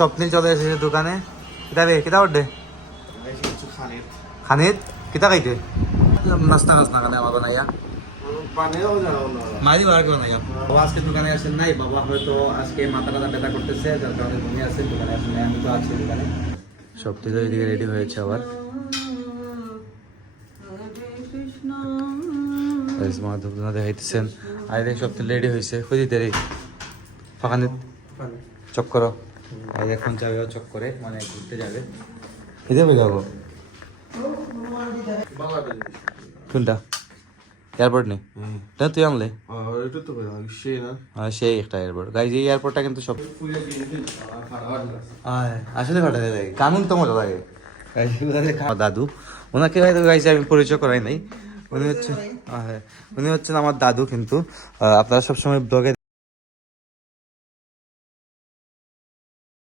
স্বপ্নিল চলে এসেছে দোকানে। কিতা অর্ডে খানিত কিতা খাইতে নাস্তা কাজ না কানে আমার বানাইয়া মারি আর কি বানাইয়া। বাবা আজকে দোকানে আসেন নাই, বাবা হয়তো আজকে মাথা টাথা ব্যথা করতেছে, যার কারণে ঘুমিয়ে আসেন, দোকানে আসেন নাই। আমি তো আছি দোকানে। স্বপ্নিল এদিকে রেডি হয়েছে আবার। ধূপধুনা দেখাইতেছেন আর এদিকে স্বপ্নিল রেডি হয়েছে। খুঁজিতে রে ফাঁকানি চক করো। আর এখন যাবে চক্করে, মানে ঘুরতে যাবে। এদের বই যাবো কোনটা এয়ারপোর্ট নেই তা তুই আনলে সেই একটা এয়ারপোর্ট গাইজ। এই এয়ারপোর্টটা কিন্তু সব আসলে ফাটা লাগে, কানুন তো মজা লাগে। আমার দাদু, ওনাকে হয়তো গাইজ আমি পরিচয় করাই নাই। উনি হচ্ছেন আমার দাদু, কিন্তু আপনারা সবসময় ব্লগে